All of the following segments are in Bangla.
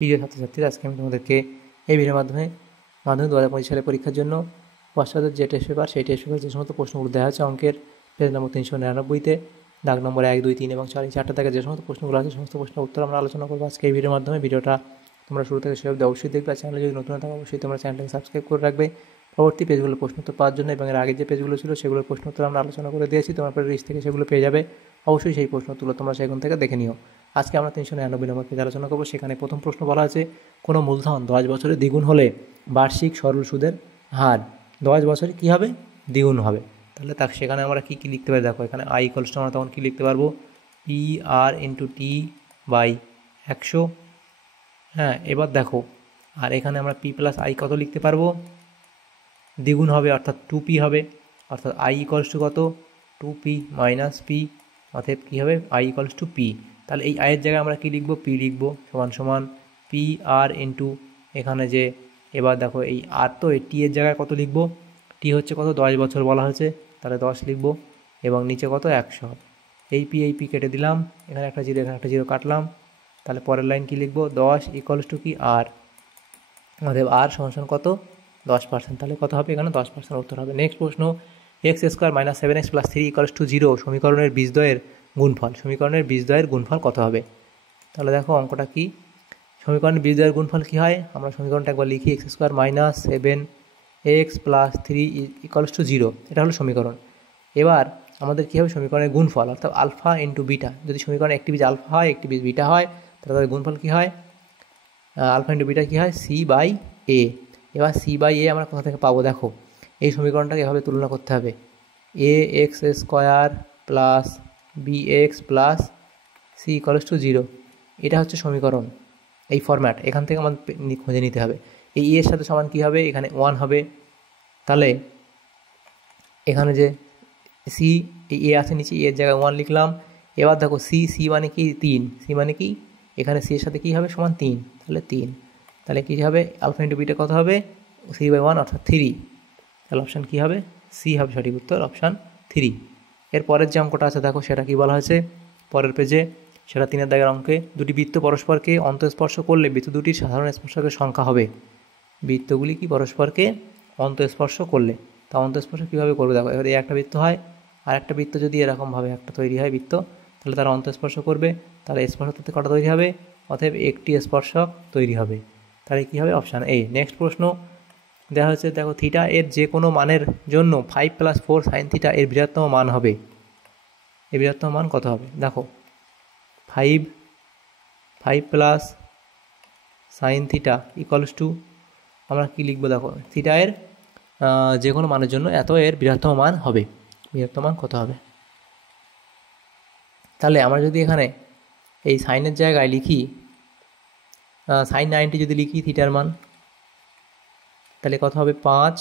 প্রিয় ছাত্রছাত্রীরা, আজকে আমি তোমাদেরকে এই ভিডিওর মাধ্যমে মাধ্যমিক 2025 সালে পরীক্ষার জন্য পশ্চাতের যে টেস্ট পেপার, সেই টেস্ট পেপার যে সমস্ত প্রশ্নগুলো দেওয়া আছে অঙ্কের পেজ নম্বর 399-তে দাগ নম্বর 1, 2, 3 এবং 4 এই 4টা দাগে যে সমস্ত প্রশ্নগুলো আছে সমস্ত প্রশ্নের উত্তর আমরা আলোচনা করবো আজকে এই ভিডিওর মাধ্যমে। ভিডিওটা তোমরা শুরু থেকে শেষ অবধি অবশ্যই দেখবে। আর চ্যানেলে যদি নতুন থাকো অবশ্যই তোমরা চ্যানেলটাকে সাবস্ক্রাইব করে রাখবে পরবর্তী পেজগুলোর প্রশ্নোত্তর পাওয়ার জন্য। এবং এর আগে যে পেজগুলো ছিল সেগুলোর প্রশ্নোত্তর আমরা আলোচনা করে দিয়েছি, তোমার লিস্ট থেকে সেগুলো পেয়ে যাবে। অবশ্যই সেই প্রশ্নগুলো তোমরা সেখান থেকে দেখে নিও। আজকে আমরা 399 নম্বর পেজ আলোচনা করবো। সেখানে প্রথম প্রশ্ন বলা আছে, কোনো মূলধন 10 বছরে দ্বিগুণ হলে বার্ষিক সরল সুদের হার 10 বছরে কী হবে? দ্বিগুণ হবে। তাহলে সেখানে আমরা কী কী লিখতে পারি? দেখো, এখানে আই ইকুয়ালস টু আমরা তখন কী লিখতে পারবো? P R into T by 100। হ্যাঁ, এবার দেখো, আর এখানে আমরা পি প্লাস আই কত লিখতে পারবো? দ্বিগুণ হবে, অর্থাৎ 2p হবে। অর্থাৎ আই ইকুয়ালস টু কত? 2p মাইনাস পি, অতএব কী হবে? I equals to P. তাহলে এই আয়ের জায়গায় আমরা কী লিখবো? পি লিখবো, সমান সমান পি আর ইন্টু এখানে যে, এবার দেখো এই আর তো এই টি এর জায়গায় কত লিখবো? টি হচ্ছে কত? 10 বছর বলা হয়েছে, তাহলে 10 লিখবো এবং নিচে কত? 100। এই পি কেটে দিলাম, এখানে একটা জিরো এখানে একটা জিরো কাটলাম। তাহলে পরের লাইন কী লিখবো? 10 ইকুয়ালস টু কি? আর, অতএব আর সমান কত? 10%। তাহলে কত হবে? এখানে 10% উত্তর হবে। নেক্সট প্রশ্ন, x square minus 7x plus 3 equals to 0 সমীকরণের বীজদ্বয়ের গুণফল। সমীকরণের বীজদ্বয়ের গুণফল কত হবে? তাহলে দেখো অঙ্কটা কি, সমীকরণের বীজদ্বয়ের গুণফল কী হয়? আমরা সমীকরণটা একবার লিখি, x square minus 7x plus 3 equals to 0, এটা হলো সমীকরণ। এবার আমাদের কী হবে? সমীকরণের গুণফল, অর্থাৎ আলফা ইন্টু বিটা। যদি সমীকরণে একটি বীজ আলফা হয় একটি বীজ বিটা হয়, তাহলে তাদের গুণফল কী হয়? আলফা ইন্টু বিটা কী হয়? সি বাই এ। এবার সি বাই এ আমরা কোথা থেকে পাবো? দেখো, এই সমীকরণটাকে এভাবে তুলনা করতে হবে, A x square plus B x plus C equals to 0। এটা হচ্ছে সমীকরণ, এই ফরম্যাট। এখান থেকে আমাদের খুঁজে নিতে হবে এই এর সাথে সমান কী হবে? এখানে 1 হবে। তাহলে এখানে যে সি, এই এ আছে নিচে, এর জায়গায় 1 লিখলাম। এবার দেখো সি মানে কি? 3। সি মানে কি? এখানে সি এর সাথে কী হবে? সমান 3, তাহলে 3। তাহলে কী হবে? আলফা ইন্টু বিটা কত হবে? 3/1 অর্থাৎ 3। তাহলে অপশান কী হবে? সি হবে সঠিক উত্তর, অপশান 3। এর পরের যে অঙ্কটা আছে দেখো, সেটা কী বলা হয়েছে পরের পেজে, সেটা 3 দাগের অঙ্কে, দুটি বৃত্ত পরস্পরকে অন্তঃস্পর্শ করলে বৃত্ত দুটির সাধারণ স্পর্শকের সংখ্যা হবে। বৃত্তগুলি কি পরস্পরকে অন্তঃস্পর্শ করলে, তা অন্তঃস্পর্শ কীভাবে করবে? দেখো, এবার এই একটা বৃত্ত হয়, আর একটা বৃত্ত যদি এরকমভাবে একটা তৈরি হয় বৃত্ত, তাহলে তারা অন্তঃস্পর্শ করবে। তাহলে স্পর্শকতে কটা তৈরি হবে? অতএব একটি স্পর্শক তৈরি হবে। তাহলে কী হবে? Option A. নেক্সট প্রশ্ন দেওয়া হচ্ছে, দেখো, থিটা এর যে কোনো মানের জন্য 5 + 4 sin থিটা এর বৃহত্তম মান হবে। এর বৃহত্তম মান কত হবে? দেখো, 5 + sin থিটা ইকুয়ালস টু আমরা কী লিখবো? দেখো, থিটা এর যে কোনো মানের জন্য এত এর বৃহত্তম মান হবে। বৃহত্তম মান কত হবে? তাহলে আমরা যদি এখানে এই সাইনের জায়গায় লিখি sin 90, যদি লিখি থিটার মান, তাহলে কত হবে? 5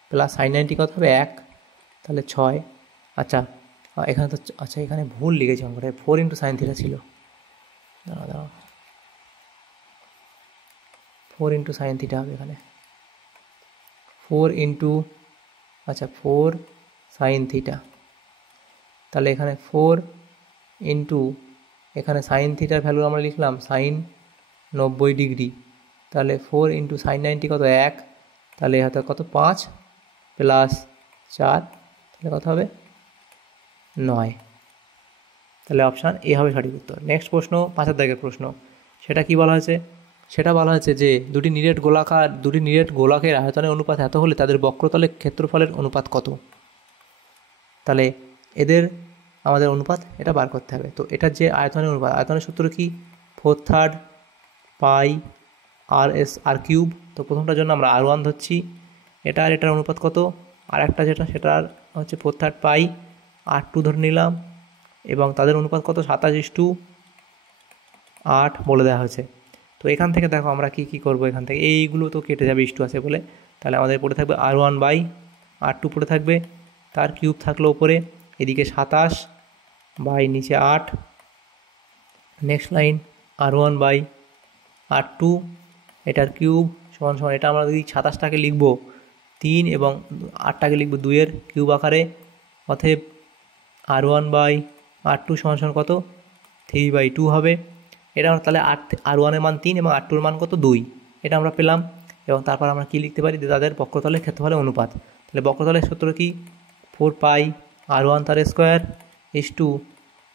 + sin 90 কত হবে? 1, তাহলে 6। আচ্ছা, এখানে তো আচ্ছা এখানে ভুল লিখেছি অঙ্কটা, 4 × sin থিটা ছিল। দাঁড়াও, 4 × sin থিটা হবে এখানে, 4 sin থিটা। তাহলে এখানে 4 এখানে sin থিটার ভ্যালু আমরা লিখলাম sin 90 ডিগ্রি। তাহলে 4 × sin 90 কত? 1। তাহলে হাতে কত? 5 + 4, তাহলে কত হবে? 9। তাহলে অপশান এ হবে সঠিক উত্তর। নেক্সট প্রশ্ন, 5 দাগের প্রশ্ন, সেটা কি বলা হয়েছে? সেটা বলা হয়েছে যে দুটি নিরেট গোলাকের আয়তনের অনুপাত এত হলে তাদের বক্রতলের ক্ষেত্রফলের অনুপাত কত? তাহলে এদের আমাদের অনুপাত এটা বার করতে হবে। তো এটার যে আয়তনের অনুপাত, আয়তনের সূত্র কি? 4/3 পাই r³ তো প্রথমটার জন্য আমরা r1 ধরছি, এটা আর এটার অনুপাত কত? আর একটা যেটা, সেটার হচ্ছে 4/3 পাই r2 ধরে নিলাম, এবং তাদের অনুপাত কত? 27/8 বলে দেওয়া হয়েছে। তো এখান থেকে দেখো আমরা কি করব, এখান থেকে এইগুলো তো কেটে যাবে ইস্টু আছে বলে, তাহলে আমাদের পড়ে থাকবে r1/r2 পড়ে থাকবে, তার কিউব থাকলো উপরে, এদিকে 27 বাই নিচে 8। নেক্সট লাইন r1/r2 এটার কিউব সমান সমান, এটা আমরা যদি 27টাকে লিখব 3 এবং 8টাকে লিখব 2 এর কিউব আকারে, অতএব r1/r2 সমান সমান কত? 3/2 হবে। এটা আমরা তাহলে R1 এর মান 3 এবং R2 এর মান কত 2, এটা আমরা পেলাম। এবং তারপর আমরা কি লিখতে পারি, তাদের বক্রতলের ক্ষেত্রফলের অনুপাত। তাহলে বক্রতলের সূত্র কি, 4 পাই R1 তার square is to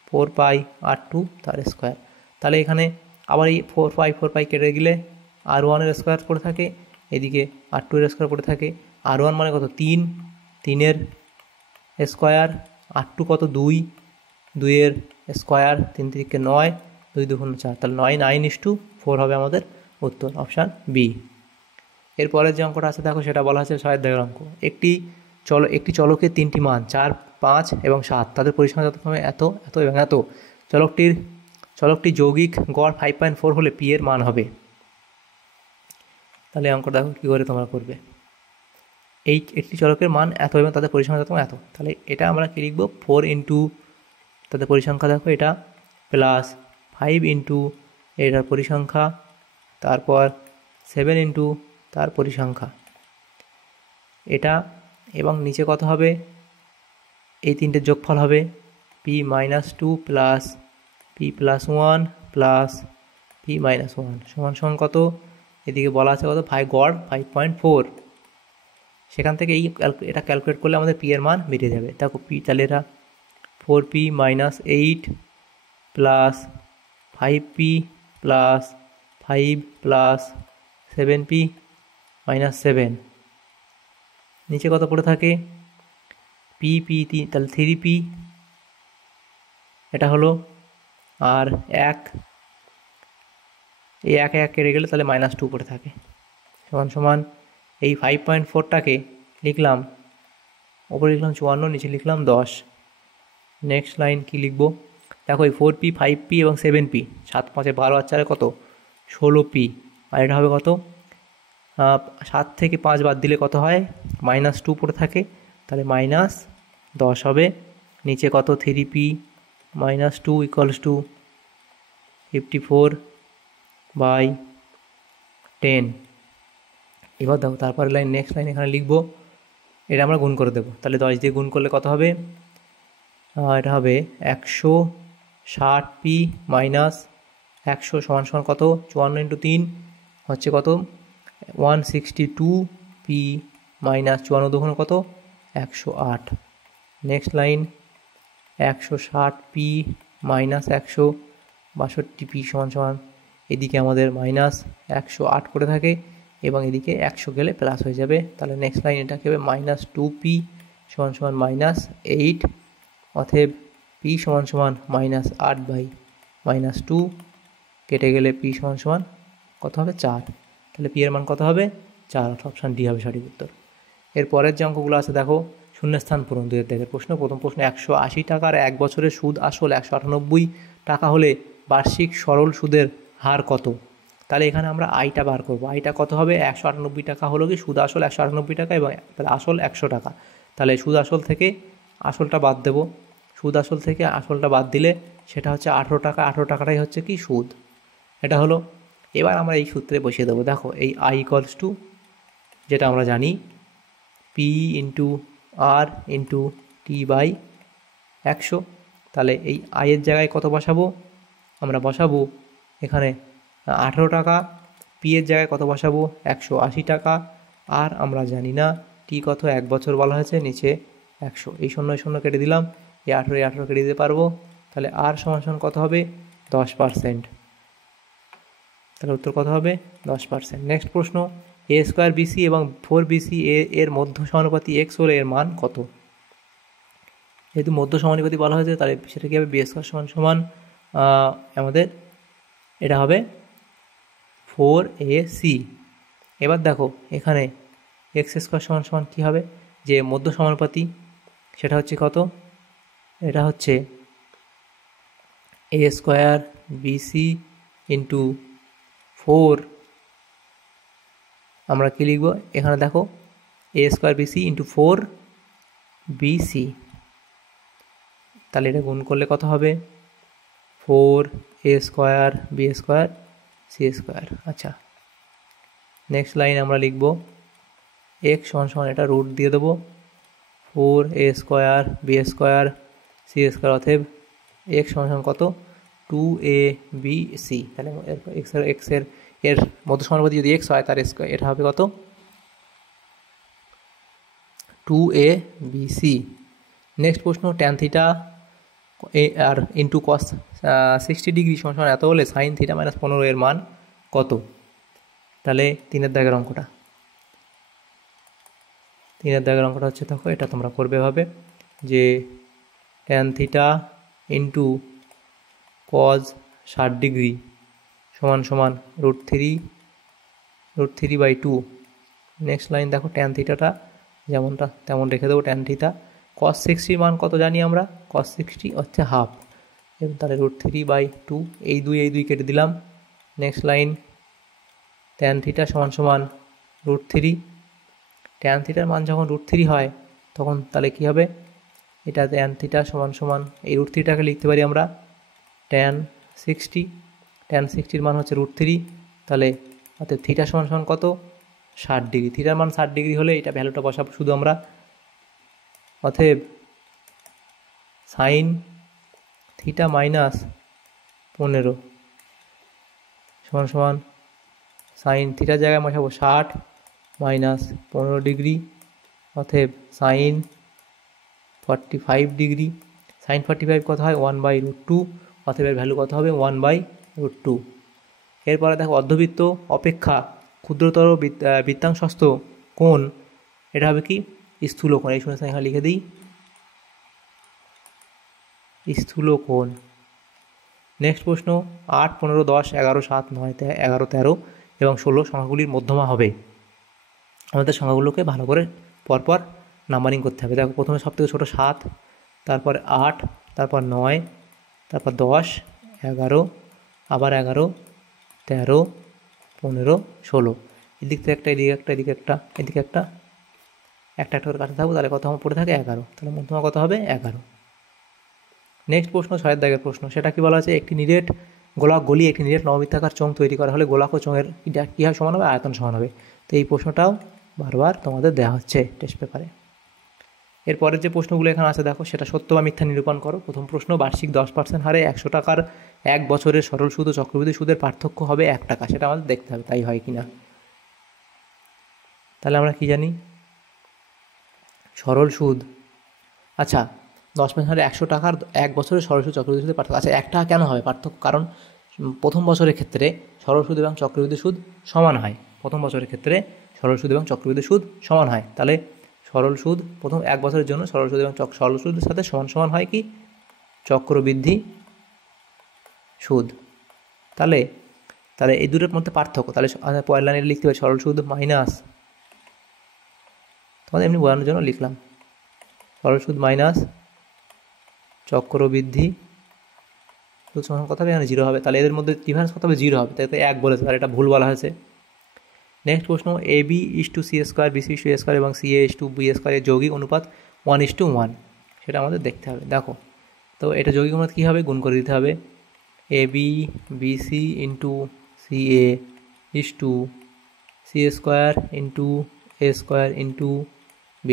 4 pi R2 তার স্কোয়ার। তাহলে এখানে আবার এই 4 পাই কেটে গেলে R1 এর স্কোয়ার পড়ে থাকে, এদিকে R2 এর স্কোয়ার পড়ে থাকে। R1 মানে কত 3, 3 এর স্কোয়ার, R2 কত 2, 2 এর স্কোয়ার, 3 3 9, 2 2 4, তাহলে 9 হবে আমাদের উত্তর, অপশান বি। এরপরের যে অঙ্কটা আছে দেখো, সেটা বলা আছে 6 দাগের অঙ্ক। একটি চলকের 3টি মান 4, 5 এবং 7, তাদের পরিসংখ্যান যথাক্রমে এত, এত এবং এত। চলকটি যৌগিক গড় 5.4 হলে পি এর মান হবে। তাহলে অঙ্কটা দেখো কী করে তোমরা করবে। একটি চলকের মান এত এবং তাদের পরিসংখ্যান যথাক্রমে এত, তাহলে এটা আমরা কী লিখব, 4 ইন্টু তাদের পরিসংখ্যা দেখো এটা, প্লাস 5 ইন্টু এটার পরিসংখ্যা, তারপর 7 ইন্টু তার পরিসংখ্যা এটা, এবং নিচে কত হবে, এই তিনটের যোগফল হবে p-2 plus p+1 plus p-1 সমান কত, এদিকে বলা আছে কত, গড় 5.4। সেখান থেকে এটা ক্যালকুলেট করলে আমাদের পি এর মান বেরিয়ে যাবে। দেখো পি, তাহলে এটা 4p-8 plus 5p plus 5 plus 7p-7, নিচে কত পড়ে থাকে পি, তাহলে 3p, এটা হলো, আর এই এক কেটে গেলে তাহলে -2 পড়ে থাকে, সমান এই 5.4টাকে লিখলাম, ওপরে লিখলাম 54, নিচে লিখলাম 10। নেক্সট লাইন কি লিখব, দেখো এই 4p, 5p এবং 7p, 7 5 12 আর 4 কত 16p, আর এটা হবে কত, 7 থেকে 5 বাদ দিলে কত হয়, -2 পড়ে থাকে, তাহলে -10 হবে। নিচে কত 3p -2 = 54/10। এবার দেখো তারপরে লাইন, নেক্সট লাইন এখানে লিখব, এটা আমরা গুণ করে দেবো। তাহলে 10 দিয়ে গুণ করলে কত হবে, এটা হবে 160p মাইনাস 100 সমান কত, 54 × 3 হচ্ছে কত, 162p মাইনাস 54 কত, 108। Next line 160p minus 162p সমান এদিকে আমাদের -108 করে থাকে, এবং এদিকে 100 গেলে প্লাস হয়ে যাবে। তাহলে নেক্সট লাইন এটাকে হবে -2p সমান -8, অতএব p সমান -8/-2, কেটে গেলে p সমান কত হবে 4। তাহলে p এর মান কত হবে 4, অপশান ডি হবে সঠিক উত্তর। এরপরের যে অঙ্কগুলো আছে দেখো, শূন্যস্থান পূরণ 2 দেখে প্রশ্ন। প্রথম প্রশ্ন, 180 টাকার 1 বছরের সুদ আসল 198 টাকা হলে বার্ষিক সরল সুদের হার কত। তাহলে এখানে আমরা আইটা বার করব। আইটা কত হবে, 198 টাকা হলো কি সুদ আসল 198 টাকা, এবং তাহলে আসল 100 টাকা। তাহলে সুদ আসল থেকে আসলটা বাদ দেব, সুদ আসল থেকে আসলটা বাদ দিলে সেটা হচ্ছে 18 টাকা, 18 টাকাটাই হচ্ছে কি সুদ, এটা হলো। এবার আমরা এই সূত্রে বসিয়ে দেবো। দেখো এই আই ইকুয়ালস টু, যেটা আমরা জানি, পি ইন্টু আর ইন্টু t/100। তাহলে এই আয়ের জায়গায় কত বসাবো, আমরা বসাবো এখানে 18 টাকা, পি এর জায়গায় কত বসাবো 180 টাকা, আর আমরা জানি না টি কত, 1 বছর বলা হয়েছে, নিচে 100, এই 0 কেটে দিলাম, এই 18 কেটে দিতে পারবো। তাহলে আর সমান কত হবে 10%, তাহলে উত্তর কত হবে 10%। নেক্সট প্রশ্ন, a² BC এবং 4BC এর মধ্য সমানুপাতি x হলে এর মান কত। যেহেতু মধ্য সমানুপাতি বলা হয়েছে, তাহলে সেটা কি হবে, b² সমান আমাদের এটা হবে 4AC। এবার দেখো এখানে x² সমান কী হবে, যে মধ্য সমানুপাতি সেটা হচ্ছে কত, এটা হচ্ছে a² BC ইন্টু 4, আমরা কী লিখব এখানে দেখো, a² BC ইন্টু 4BC, তাহলে এটা গুণ করলে কত হবে 4a² b² c²। আচ্ছা, নেক্সট লাইন আমরা লিখব x সমান এটা রুট দিয়ে দেবো 4a² b² c², অতএব x সমান কত 2abc, তাহলে এক্সের এর মধ্য সমানুপাতি যদি এক্স হয় তার স্কোয়ার, এটা হবে কত 2abc। নেক্সট প্রশ্ন, ট্যান থিটা আর ইন্টু কস 60 সমান এত হলে সাইন থিটা মাইনাস 15 এর মান কত? তাহলে 3-এর দাগের অঙ্কটা হচ্ছে, দেখো এটা তোমরা করবে ভাবে যে ট্যান থিটা ইন্টু কজ 60 সমান সমান √3/2। নেক্সট লাইন দেখো, ট্যান থিটাটা যেমনটা তেমন রেখে দেবো। ট্যান থিটা কস 60 মান কত জানি আমরা, কস 60 হচ্ছে হাফ, এবং তাহলে √3/2, এই দুই কেটে দিলাম। নেক্সট লাইন, ট্যান থিটা সমান সমান √3। ট্যান থিটার মান যখন √3 হয় তখন তাহলে কী হবে, এটা ট্যান থিটা সমান সমান এই √3টাকে লিখতে পারি আমরা ট্যান 60। ট্যান 60-র মান হচ্ছে √3, তাহলে অর্থাৎ থিটা সমান সমান কত 60। থিটার মান 60 হলে এটা ভ্যালুটা বসাবো শুধু আমরা, অতএব সাইন থিটা মাইনাস 15 সমান সমান সাইন থিটার জায়গায় বসাবো 60 মাইনাস 15, অতএব সাইন 45। সাইন 45 কত হয় 1/√2, অতএব এর ভ্যালু কত হবে 1/√2। এরপরে দেখো, অর্ধবৃত্ত অপেক্ষা ক্ষুদ্রতর বৃত্তাংশস্থ কোণ, এটা হবে কি স্থূলকোণ। এই শুনে এখানে লিখে দিই স্থূলকোণ। নেক্সট প্রশ্ন, 8, 15, 10, 11, 7, 9, 11, 13 এবং 16 সংখ্যাগুলির মধ্যমা হবে। আমাদের সংখ্যাগুলোকে ভালো করে পরপর নাম্বারিং করতে হবে। দেখো, প্রথমে সবথেকে ছোটো 7, তারপর 8, তারপর 9, তারপর 10, 11, আবার 11, 13, 15, 16। এদিক থেকে একটা, এদিকে একটা, এদিকে একটা, এদিকে একটা, একটা করে কাটতে থাকবো, তাহলে কত আমার পড়ে থাকে 11। তাহলে মধ্যমা কত হবে 11। নেক্সট প্রশ্ন, 6-এর দাগের প্রশ্ন, সেটা কি বলা আছে, একটি নিরেট গোলক গলিয়ে একটি নিরেট নববৃত্তাকার চোঙ তৈরি করা হলে গোলক ও চোঙের কী হয় সমান হবে, আয়তন সমান হবে। তো এই প্রশ্নটাও বারবার তোমাদের দেওয়া হচ্ছে টেস্ট পেপারে। এরপরের যে প্রশ্নগুলো এখানে আছে দেখো, সেটা সত্য বা মিথ্যা নিরূপণ করো। প্রথম প্রশ্ন, বার্ষিক 10% হারে 100 টাকার 1 বছরের সরল সুদ ও চক্রবৃদ্ধি সুদের পার্থক্য হবে 1 টাকা, সেটা আমাদের দেখতে হবে তাই হয় কি না। তাহলে আমরা কি জানি, সরল সুদ, আচ্ছা 10% হারে 100 টাকার 1 বছরের সরল সুদ চক্রবৃদ্ধি সুদের পার্থক্য। আচ্ছা 1 টাকা কেন হবে পার্থক্য, কারণ প্রথম বছরের ক্ষেত্রে সরল সুদ এবং চক্রবৃদ্ধি সুদ সমান হয়। প্রথম বছরের ক্ষেত্রে সরল সুদ এবং চক্রবৃদ্ধি সুদ সমান হয়, তাহলে সরল সুদ প্রথম 1 বছরের জন্য সরল সুদ এবং সরল সুদের সাথে সমান সমান হয় কি চক্রবৃদ্ধি সুদ। তাহলে এই দুটোর মধ্যে পার্থক্য, তাহলে পরের লাইনে লিখতে হবে সরল সুদ মাইনাস, তোমাদের এমনি বোঝানোর জন্য লিখলাম, সরল সুদ মাইনাস চক্রবৃদ্ধি সুদ সমান কত হবে, এখানে 0 হবে। তাহলে এদের মধ্যে ডিফারেন্স কত হবে 0 হবে, তাই 1 বলেছে, তাহলে এটা ভুল বলা হয়েছে। নেক্সট প্রশ্ন, AB/C² BC/A² এবং CA/B² এর যৌগিক অনুপাত 1:1, সেটা আমাদের দেখতে হবে। দেখো, তো এটা যৌগিক অনুপাত কী হবে, গুণ করে দিতে হবে। AB/BC × CA/C² × A² × B²।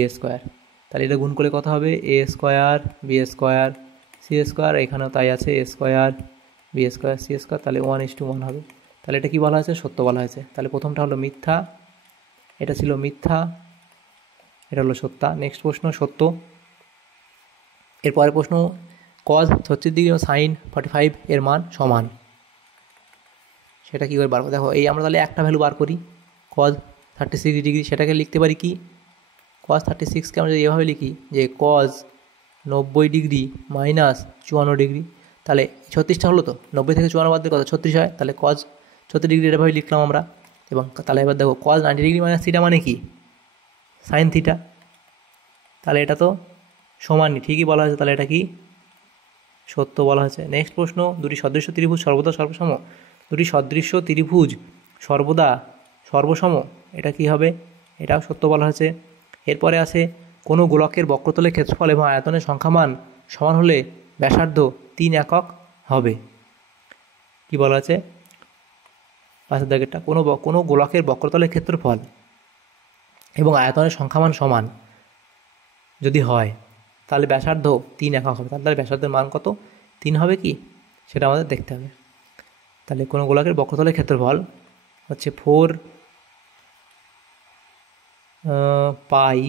তাহলে এটা গুণ করলে কত হবে, A² B² C², এখানেও তাই আছে A² B² C², তাহলে 1:1 হবে। তাহলে এটা কি বলা হয়েছে, সত্য বলা হয়েছে। তাহলে প্রথমটা হলো মিথ্যা, এটা ছিল মিথ্যা, এটা হলো সত্য। নেক্সট প্রশ্ন, সত্য। এরপরের প্রশ্ন, cos 36 এবং sin 45 এর মান সমান, সেটা কী করে বার করবো। দেখো, এই আমরা তাহলে একটা ভ্যালু বার করি, cos 36°, সেটাকে লিখতে পারি কি, cos 36কে আমরা যদি এভাবে লিখি যে cos 90° মাইনাস 54°, তাহলে 36টা হলো, তো 90 থেকে 54 বাদ দিয়ে কত 36 হয়, তাহলে cos 36° এভাবে লিখলাম আমরা। এবং তাহলে এবার দেখো cos 90° মাইনাস থিটা মানে কি সাইন থিটা, তাহলে এটা তো সমানই, ঠিকই বলা হয়েছে, তাহলে এটা কি সত্য বলা হয়েছে। নেক্সট প্রশ্ন, দুটি সদৃশ্য ত্রিভুজ সর্বদা সর্বসম, দুটি সদৃশ্য ত্রিভুজ সর্বদা সর্বসম, এটা কি হবে, এটাও সত্য বলা হয়েছে। এরপরে আছে, কোনো গোলকের বক্রতলের ক্ষেত্রফল এবং আয়তনের সংখ্যামান সমান হলে ব্যাসার্ধ 3 একক হবে, কি বলা আছে, পাশের দাগেরটা, কোনো গোলকের বক্রতলের ক্ষেত্রফল এবং আয়তনের সংখ্যামান সমান যদি হয় তাহলে ব্যাসার্ধ 3 একক হবে। তাহলে ব্যাসার্ধের মান কত 3 হবে কি, সেটা আমাদের দেখতে হবে। তাহলে কোনো গোলকের বক্রতলের ক্ষেত্রফল হচ্ছে 4 পাই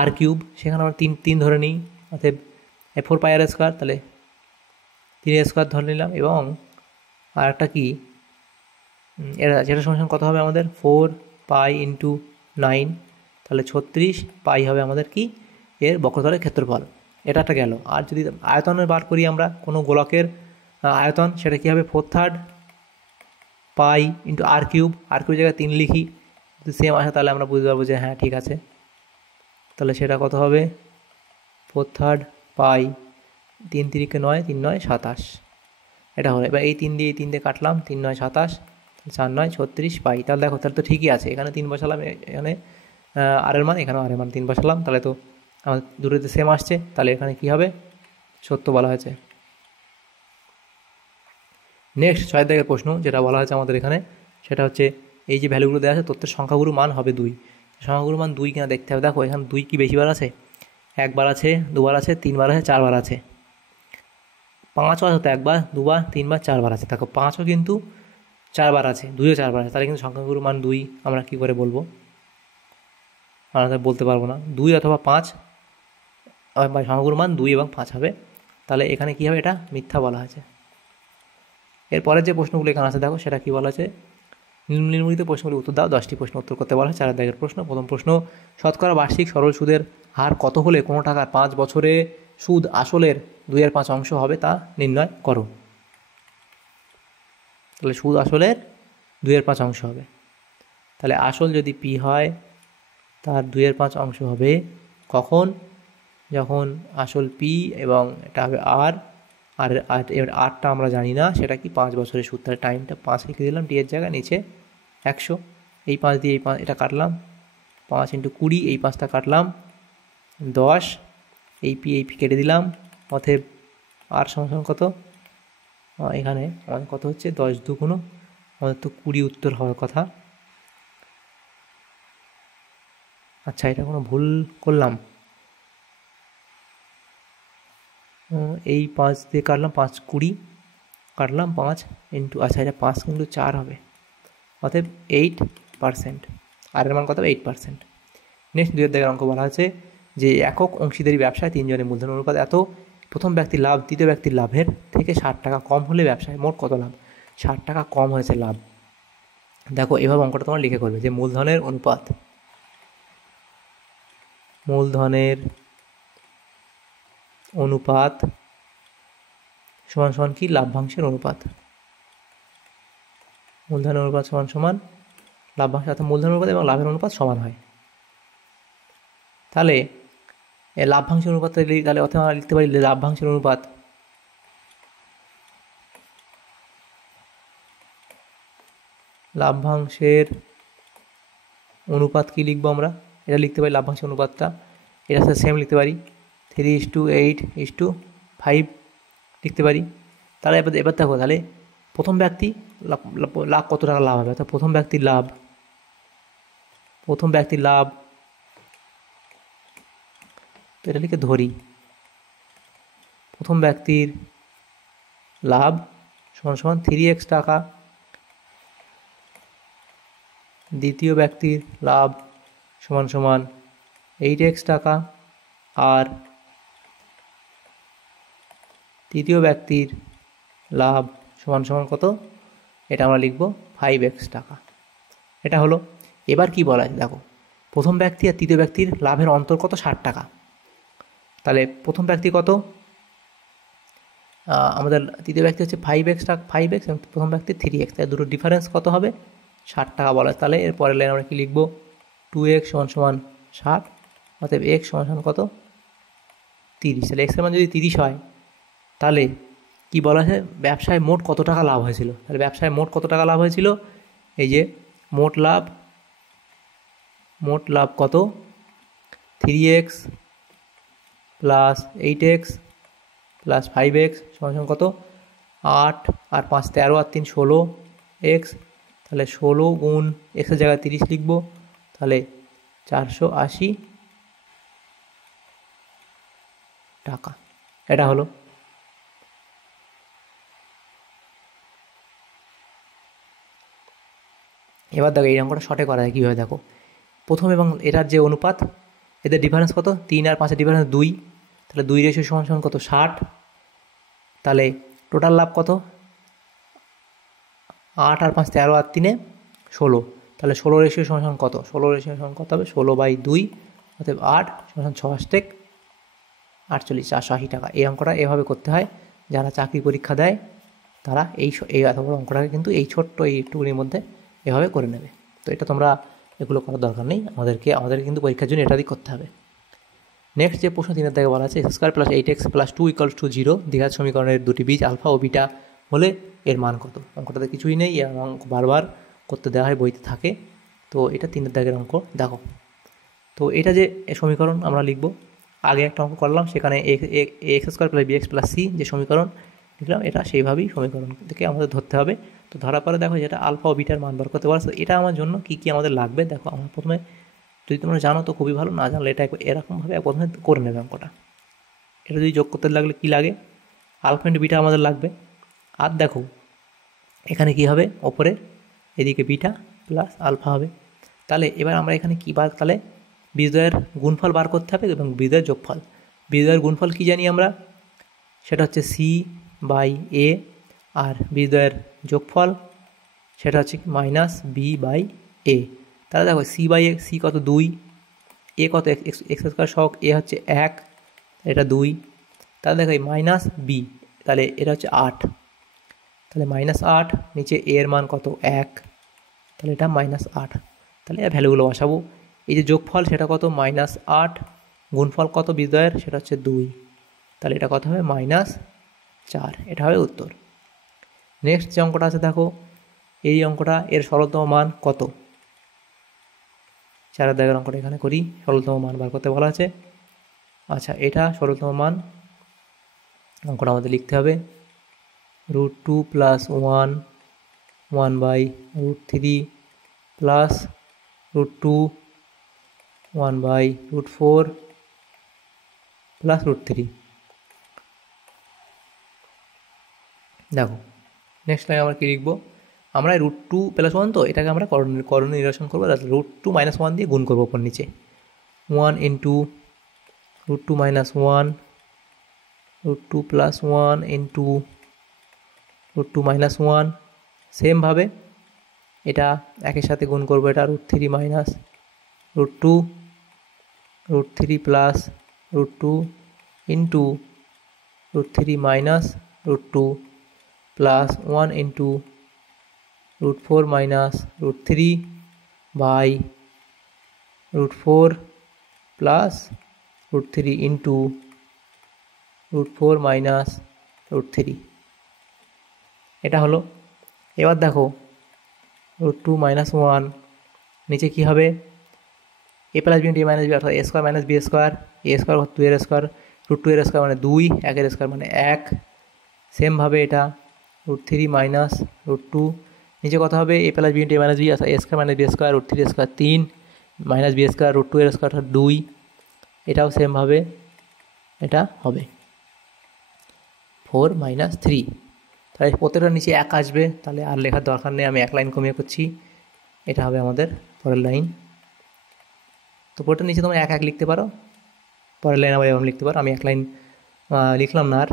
আর কিউব, সেখানে আমরা তিন ধরে নিই, অর্থাৎ 4 পাই আর স্কোয়ার, তাহলে 3 স্কোয়ার ধরে নিলাম। এবং আর একটা কি, যেটা সমান কত হবে আমাদের 4 পাই ইন্টু 9, তাহলে 36 পাই হবে আমাদের কি এর বক্রতলের ক্ষেত্রফল। এটা একটা গেল। আর যদি আয়তনের বার করি আমরা কোনো গোলকের আয়তন, সেটা কী হবে 4/3 পাই ইন্টু আর কিউব জায়গায় 3 লিখি, যদি সেম আসে তাহলে আমরা বুঝতে পারবো যে হ্যাঁ ঠিক আছে। তাহলে সেটা কত হবে 4/3 পাই, 3 3 9, 3 9 27, এটা হলো। এবার এই 3 দিয়ে কাটলাম, 3 9 27, 4 9 36 পাই। তাহলে দেখো তাহলে তো ঠিকই আছে, এখানে 3 বসালাম, এখানে আর এর মান, এখানেও আর এর মান 3 বসালাম, তাহলে তো আমার দুটোতে সেম আসছে, তাহলে এখানে কি হবে সত্য বলা হয়েছে। নেক্সট 6 দাগের প্রশ্ন যেটা বলা হয়েছে আমাদের এখানে, সেটা হচ্ছে এই যে ভ্যালুগুলো দেওয়া আছে তথ্যের সংখ্যাগুরু মান হবে 2, সংখ্যাগুরু মান 2 কিনা দেখতে হবে। দেখো এখানে 2 কি বেশিবার আছে, একবার আছে, দুবার আছে, তিনবার আছে, চারবার আছে। 5ও আছে তো একবার, দুবার, তিনবার, চারবার আছে। দেখো 5ও কিন্তু 4বার আছে, 2ও 4বার আছে, তাহলে কিন্তু সংখ্যাগুরু মান 2 আমরা কী করে বলবো, আমরা বলতে পারবো না। 2 অথবা 5, সংখ্যাগুরু মান 2 এবং 5 হবে, তাহলে এখানে কী হবে, এটা মিথ্যা বলা হয়েছে। এরপরের যে প্রশ্নগুলো এখানে আছে দেখো সেটা কী বলা আছে, নিম্নলিখিত প্রশ্নগুলি উত্তর দাও। 10টি প্রশ্ন উত্তর করতে বলা হয়। 4 দাগের প্রশ্ন। প্রথম প্রশ্ন, শতকরা বার্ষিক সরল সুদের হার কত হলে কোনো টাকার 5 বছরে সুদ আসলের 2/5 অংশ হবে তা নির্ণয় করো। তাহলে সুদ আসলের 2/5 অংশ হবে, তাহলে আসল যদি পি হয় তার 2/5 অংশ হবে কখন, যখন আসল পি এবং এটা হবে আর, এবার আরটা আমরা জানি না সেটা কি 5 বছরের সুদ, তাহলে টাইমটা 5 লিখে দিলাম, টি এর জায়গায় নিচে 100, এই 5 দিয়ে এই 5 এটা কাটলাম, 5 × 20, এই 5টা কাটলাম 10, এই পি কেটে দিলাম, অতএব আর সমান কত, এখানে আমাদের কত হচ্ছে 10 2 আমাদের তো 20 উত্তর হওয়ার কথা। আচ্ছা এটা কোনো ভুল করলাম, এই 5 দিয়ে কাটলাম, 5 20 কাটলাম 5 ইন্টু, আচ্ছা এটা 5 কিন্তু 4 হবে, অতএব 8%, আর এর মান কত হবে 8%। নেক্সট 2 দাগের অঙ্ক বলা আছে যে একক অংশীদারি ব্যবসায় 3 জনের মূলধন অনুপাত এত, প্রথম ব্যক্তির লাভ তৃতীয় ব্যক্তির লাভের থেকে 60 টাকা কম হলে ব্যবসায় মোট কত লাভ। 60 টাকা কম হয়েছে লাভ। দেখো এভাবে অঙ্কটা তোমার লিখে করবে যে মূলধনের অনুপাত সমান সমান কি লাভ্যাংশের অনুপাত, মূলধনের অনুপাত সমান সমান লাভ্যাংশ, অর্থাৎ মূলধনের অনুপাত এবং লাভের অনুপাত সমান হয়। তাহলে লাভ্যাংশের অনুপাত, তাহলে অথবা আমরা লিখতে পারি লাভ্যাংশের অনুপাত কি লিখবো আমরা, এটা লিখতে পারি লাভ্যাংশের অনুপাতটা, এটার সাথে সেম লিখতে পারি 3:8:5 লিখতে পারি। তাহলে এবার দেখো, তাহলে প্রথম ব্যক্তি লাভ কত টাকা লাভ হবে, অর্থাৎ প্রথম ব্যক্তির লাভ, তো এটা লিখে ধরি প্রথম ব্যক্তির লাভ সমান সমান 3x টাকা, দ্বিতীয় ব্যক্তির লাভ সমান সমান 8x টাকা, আর তৃতীয় ব্যক্তির লাভ সমান সমান কত, এটা আমরা লিখব 5x টাকা। এটা হলো। এবার কি বলা আছে দেখো, প্রথম ব্যক্তি আর তৃতীয় ব্যক্তির লাভের অন্তর কত 60 টাকা, তাহলে প্রথম ব্যক্তি কত, আমাদের তৃতীয় ব্যক্তি হচ্ছে 5x টাকা, 5x এবং প্রথম ব্যক্তির 3x, তাই দুটো ডিফারেন্স কত হবে 60 টাকা বলা হয়। তাহলে এর পরের লাইন আমরা কি লিখব 2x সমান সমান 60, অতএব x সমান সমান কত 30, তাহলে এক্সের মান যদি 30 হয় তাহলে কি বলা আছে ব্যবসায় মোট কত টাকা লাভ হয়েছিল, তাহলে ব্যবসায় মোট কত টাকা লাভ হয়েছিল, এই যে মোট লাভ কত 3x plus 8x plus 5x সমান কত 8, আর 5 13, আর 3 16x, তাহলে 16 গুণ এক্সের জায়গায় 30 লিখব, তাহলে 480 টাকা। এটা হলো। এবার দেখো এই অঙ্কটা শর্টে করা যায় কীভাবে, দেখো প্রথম এবং এটার যে অনুপাত, এদের ডিফারেন্স কত, 3 আর 5-এর ডিফারেন্স 2, তাহলে 2 রেশিও সমান সমান কত 60, তাহলে টোটাল লাভ কত 8 আর 5 13 আর 3 16, তাহলে 16 রেশিও সমান সমান কত, 16 রেশিও সমান কত হবে 16/2, অতএব 8 সমান 6 48 480 টাকা। এই অঙ্কটা এভাবে করতে হয়, যারা চাকরি পরীক্ষা দেয় তারা এই এত বড় অঙ্কটাকে কিন্তু এই ছোট্ট এই একটুকুনির মধ্যে এভাবে করে নেবে। তো এটা তোমরা এগুলো করার দরকার নেই, আমাদের কিন্তু পরীক্ষার জন্য এটা দিয়ে করতে হবে। নেক্সট যে প্রশ্ন 3 থেকে বলা আছে x² + 8x + 2 = 0 দ্বিঘাত সমীকরণের দুটি বীজ আলফা ও বিটা হলে এর মান কত। অঙ্কটাতে কিছুই নেই, অঙ্ক বারবার করতে দেওয়া হয়, বইতে থাকে। তো এটা 3 দাগের অঙ্ক। দেখো তো এটা যে সমীকরণ আমরা লিখব, আগে একটা অঙ্ক করলাম, সেখানে x² + bx + c যে সমীকরণ লিখলাম, এটা সেইভাবেই সমীকরণ থেকে আমাদের ধরতে হবে। তো ধরার পরে দেখো যেটা আলফা ও বিটার মান বার করতে পারছো, এটা আমার জন্য কী কী আমাদের লাগবে দেখো। আমরা প্রথমে, যদি তোমরা জানো তো খুবই ভালো, না জানলে এটা এরকমভাবে প্রথমে করে নেবে অঙ্কটা। এটা যদি যোগ করতে লাগলে কী লাগে, আলফা ইন্টু বিটা আমাদের লাগবে। আর দেখো এখানে কী হবে, ওপরে এদিকে বিটা প্লাস আলফা হবে। তাহলে এবার আমরা এখানে কী বার, তাহলে বীজদ্বয়ের গুণফল বার করতে হবে এবং বীজদ্বয়ের যোগফল। বীজদ্বয়ের গুণফল কী জানি আমরা, সেটা হচ্ছে c/a, আর বীজদ্বয়ের যোগফল সেটা হচ্ছে -b/a। তাহলে দেখো c/a, c কত 2, a কত x² সহগ a হচ্ছে 1, এটা 2, তাহলে দেখো এই -b, তাহলে এটা হচ্ছে 8, তাহলে -8, নিচে a এর মান কত 1, তাহলে এটা -8, তাহলে এর ভ্যালুগুলো বসাবো। এই যে যোগফল সেটা কত -8, গুণফল কত বীজদ্বয়ের, সেটা হচ্ছে 2, তাহলে এটা কত হবে -4, এটা হবে উত্তর। নেক্সট যে অঙ্কটা আছে দেখো, এই অঙ্কটা এর সরলতম মান কত, 4 দাগের অঙ্কটা এখানে করি। সরলতম মান বার করতে বলা আছে। আচ্ছা, এটা সরলতম মান, অঙ্কটা আমাদের লিখতে হবে √2 + 1 1/√3 প্লাস √2 1/√4 প্লাস √3। দেখো নেক্সট লাইন আমরা কী লিখবো, আমরা √2 + 1, তো এটাকে আমরা করণীয় নিরসন করবো। √2 - 1 দিয়ে গুণ করবো ওপর নিচে, 1 × √2 - 1, √2 + 1 × √2 - 1। সেমভাবে এটা একের সাথে গুণ করবো, এটা √3 - √2, √3 + √2 × √3 - √2 প্লাস 1 × √4 - √3 বাই √4 প্লাস √3 × √4 - √3, এটা হলো। এবার দেখো √2 - 1, নিচে কী হবে, a + b × a - b, অর্থাৎ a² - b², a² 2 এর স্কোয়ার, √2 এর স্কোয়ার মানে 2, 1 এর স্কোয়ার মানে 1। সেমভাবে এটা √3 - √2, নিচে কত হবে, a + b × a - b, অর্থাৎ a² - b², √3 এর স্কোয়ার 3, -b² √2 এর স্কোয়ার অর্থাৎ 2, এটাও সেমভাবে এটা হবে 4 - 3। তাহলে প্রত্যেকটার নিচে 1 আসবে, তাহলে আর লেখার দরকার নেই, আমি 1 লাইন কমিয়ে করছি। এটা হবে আমাদের পরের লাইন। তো পরেরটার নিচে তোমরা 1 1 লিখতে পারো, পরের লাইন আবার এরকম লিখতে পারো, আমি 1 লাইন লিখলাম না আর।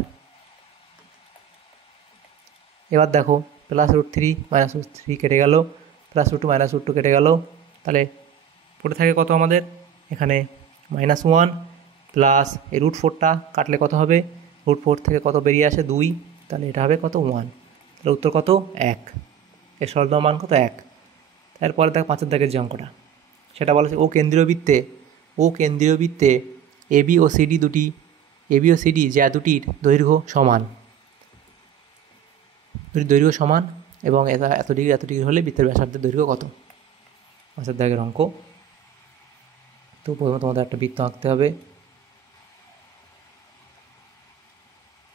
এবার দেখো +√3 -√3 কেটে গেল, +√2 -√2 কেটে গেল, তাহলে পড়ে থাকে কত আমাদের এখানে -1 প্লাস এই √4টা কাটলে কত হবে, √4 থেকে কত বেরিয়ে আসে 2, তাহলে এটা হবে কত 1, তাহলে উত্তর কত 1, এর সরলতম মান কত 1। তারপরে দেখ 5 দাগের যে অঙ্কটা, সেটা বলা আছে ও কেন্দ্রীয় বৃত্তে এবি ও সিডি যা দুটির দৈর্ঘ্য সমান, দুটির দৈর্ঘ্য সমান এবং এত ডিগ্রি হলে বৃত্তের ব্যাসার্ধের দৈর্ঘ্য কত। 5 দাগের অঙ্ক। তো প্রথমে তোমাদের একটা বৃত্ত আঁকতে হবে।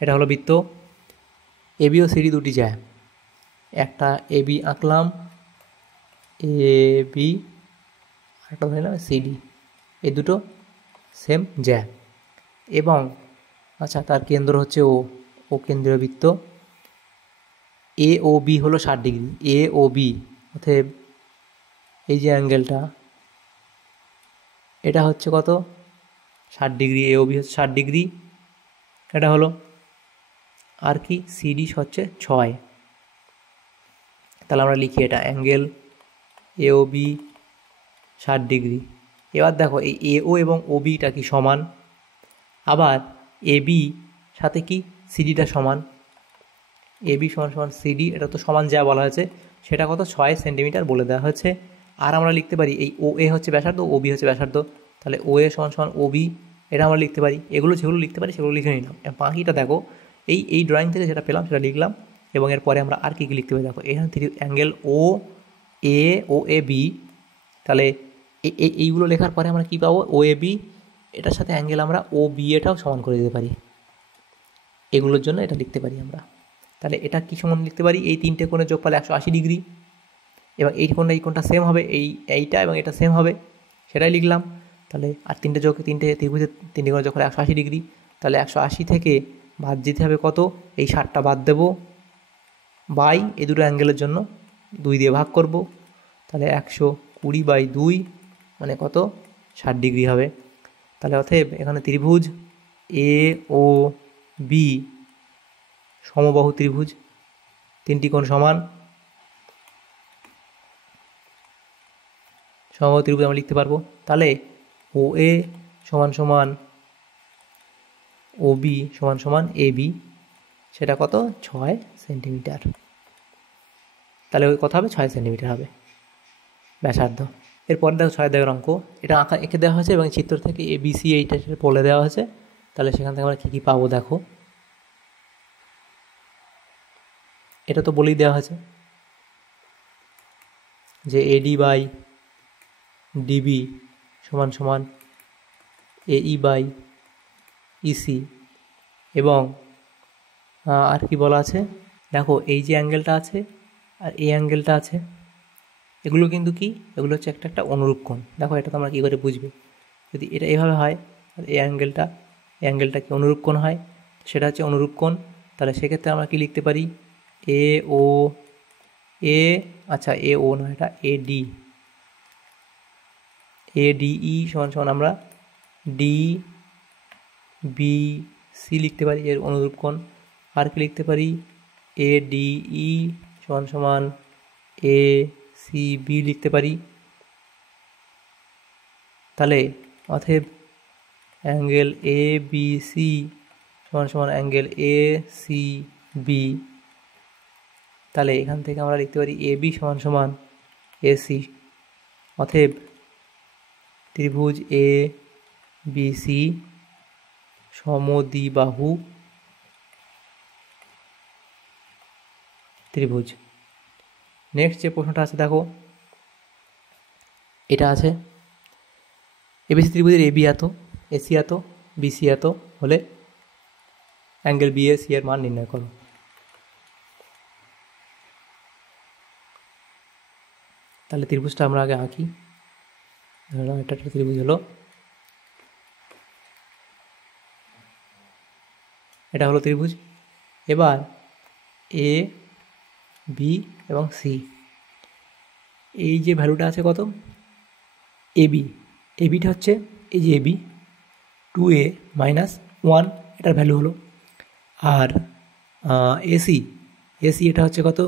এটা হলো বৃত্ত, এবি ও সিডি দুটি জ্যা, একটা এবি আঁকলাম, এবি, একটা ধরে নিলাম সিডি, এই দুটো সেম জ্যা, এবং আচ্ছা তার কেন্দ্র হচ্ছে ও কেন্দ্রীয় বৃত্ত, এ ও বি হলো 60 ডিগ্রি, এ ও বি, অতএব এই যে অ্যাঙ্গেলটা, এটা হচ্ছে কত 60 ডিগ্রি, AOB হচ্ছে 60 ডিগ্রি, এটা হলো। আর কি সিডি হচ্ছে 6, তাহলে আমরা লিখি এটা অ্যাঙ্গেল AOB 60 ডিগ্রি। এবার দেখো এই AO এবং OBটা কি সমান, আবার AB সাথে কি সিডিটা সমান, AB সমান সমান সিডি, এটা তো সমান যা বলা হয়েছে সেটা কত 6 সেন্টিমিটার বলে দেওয়া হয়েছে। আর আমরা লিখতে পারি এই OA হচ্ছে ব্যাসার্ধ, OB হচ্ছে ব্যাসার্ধ, তাহলে OA সমান সমান OB, এটা আমরা লিখতে পারি। এগুলো যেগুলো লিখতে পারি সেগুলো লিখে নিলাম। বাকিটা দেখো এই ড্রয়িং থেকে যেটা পেলাম সেটা লিখলাম, এবং এরপরে আমরা আর কী কী লিখতে পারি দেখো, এখানে অ্যাঙ্গেল OA OAB, তাহলে এইগুলো লেখার পরে আমরা কী পাবো OAB, এটার সাথে অ্যাঙ্গেল আমরা OB এটাও সমান করে দিতে পারি, এগুলোর জন্য এটা লিখতে পারি আমরা। তাহলে এটা কী সমান লিখতে পারি, এই তিনটে কোণের যোগফল 180 ডিগ্রি, এবং এই কোণটা সেম হবে, এইটা এবং এটা সেম হবে, সেটাই লিখলাম। তাহলে আর তিনটে ত্রিভুজের তিনটে কোণের যোগফল 180 ডিগ্রি, তাহলে 180 থেকে বাদ দিতে হবে কত, এই 60টা বাদ দেবো, বাই এই দুটো অ্যাঙ্গেলের জন্য 2 দিয়ে ভাগ করব, তাহলে 120/2 মানে কত 60 ডিগ্রি হবে। তাহলে অতএব এখানে ত্রিভুজ AOB সমবাহু ত্রিভুজ, তিনটি কোণ সমান, সমবাহু ত্রিভুজ আমরা লিখতে পারবো। তাহলে OA সমান সমান OB সমান সমান AB, সেটা কত 6 সেন্টিমিটার, তাহলে ওই কথা হবে 6 সেন্টিমিটার হবে ব্যাসার্ধ। এরপর দেখো 6 দাগের অঙ্ক, এটা এঁকে দেওয়া হয়েছে এবং চিত্র থেকে ABC এইটা বলে দেওয়া হয়েছে। তাহলে সেখান থেকে আমরা কী কী পাবো দেখো, এটা তো বলেই দেওয়া হয়েছে যে AD/DB সমান সমান AE/EC, এবং আর কি বলা আছে দেখো, এই যে অ্যাঙ্গেলটা আছে আর এই অ্যাঙ্গেলটা আছে, এগুলো কিন্তু কি, এগুলো হচ্ছে একটা অনুরূপ কোণ। দেখো এটা তোমরা কী করে বুঝবে, যদি এটা এভাবে হয় এই অ্যাঙ্গেলটা কি অনুরূপ কোণ হয়, সেটা হচ্ছে অনুরূপ কোণ। তাহলে সেক্ষেত্রে আমরা কি লিখতে পারি, AO না, এটা ADE সমান সমান আমরা DBC লিখতে পারি, এর অনুরূপ কোণ। আর কি লিখতে পারি, ADE সমান সমান ACB লিখতে পারি। তাহলে অতএব অ্যাঙ্গেল ABC সমান সমান অ্যাঙ্গেল ACB, তাহলে এখান থেকে আমরা লিখতে পারি AB সমান সমান AC। অতএব ত্রিভুজ ABC সমদ্বিবাহু ত্রিভুজ। নেক্সট যে প্রশ্নটা আছে দেখো, এটা আছে ABC ত্রিভুজের AB এত, AC এত, BC এত হলে অ্যাঙ্গেল BAC এর মান নির্ণয় করো। তাহলে ত্রিভুজটা আমরা আগে আঁকি, ধরলাম এটা একটা ত্রিভুজ হলো, এটা হলো ত্রিভুজ। এবার A B এবং C, এই যে ভ্যালুটা আছে কত ABটা হচ্ছে এই যে AB 2A - 1, এটার ভ্যালু হলো। আর AC এটা হচ্ছে কত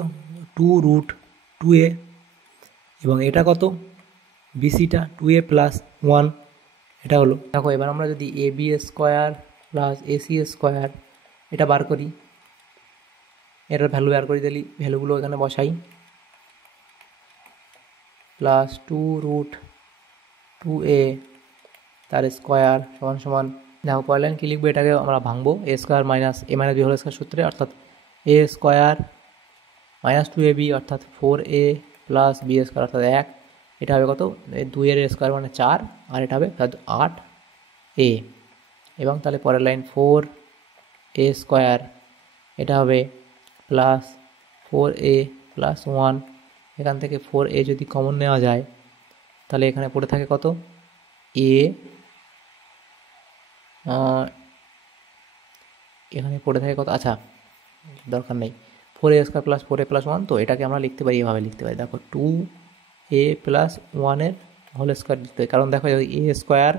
2√2A, এবং এটা কত BCটা 2A + 1, এটা হলো। দেখো এবার আমরা যদি AB² + AC² এটা বার করি, এটার ভ্যালু বার করে দিলি, ভ্যালুগুলো এখানে বসাই, প্লাস 2√2A তার স্কোয়ার সমান সমান, দেখো পরের লাইন কী লিখবো, এটাকে আমরা ভাঙবো, A² - A - B whole square সূত্রে, অর্থাৎ A² - 2AB অর্থাৎ 4A + B² অর্থাৎ 1, এটা হবে কত 2 এর স্কোয়ার মানে 4, আর এটা হবে 8A, এবং তাহলে পরের লাইন 4A², এটা হবে প্লাস 4A + 1, এখান থেকে 4A যদি কমন নেওয়া যায় তাহলে এখানে পড়ে থাকে কত A, এখানে পড়ে থাকে কত, আচ্ছা দরকার নেই, 4A² + 4A + 1, তো এটাকে আমরা লিখতে পারি, এভাবে লিখতে পারি দেখো 2 এ প্লাস ওয়ানের হোল স্কোয়ার লিখতে হয়, কারণ দেখো A square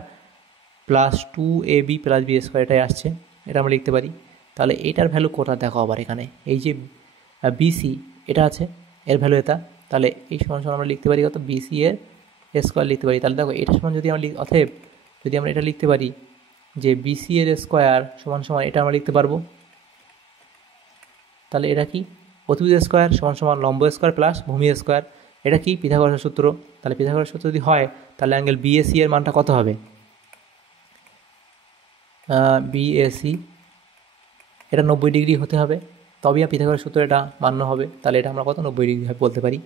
plus 2ab plus B square এটাই আসছে, এটা আমরা লিখতে পারি। তাহলে এটার ভ্যালু কোটা দেখো আবার এখানে এই যে বিসি এটা আছে, এর ভ্যালু এটা, তাহলে এই সমান সমান আমরা লিখতে পারি কত, বিসি এর স্কোয়ার লিখতে পারি। তাহলে দেখো এটা সমান যদি আমরা অতএব যদি আমরা এটা লিখতে পারি যে বিসি এর স্কোয়ার সমান সমান এটা আমরা লিখতে পারবো। তাহলে এটা কি, অতিভুজ স্কোয়ার সমান সমান লম্ব স্কোয়ার প্লাস ভূমি স্কোয়ার, এটা কি পিথাগোরাসের সূত্র। তাহলে পিথাগোরাসের সূত্র যদি হয় তাহলে অ্যাঙ্গেল বিএসি এর মানটা কত হবে, বিএসি এটা 90 ডিগ্রি হতে হবে, তবেই পিথাগোরাসের সূত্র এটা মান্য হবে। তাহলে এটা আমরা কত 90 ডিগ্রি বলতে পারি।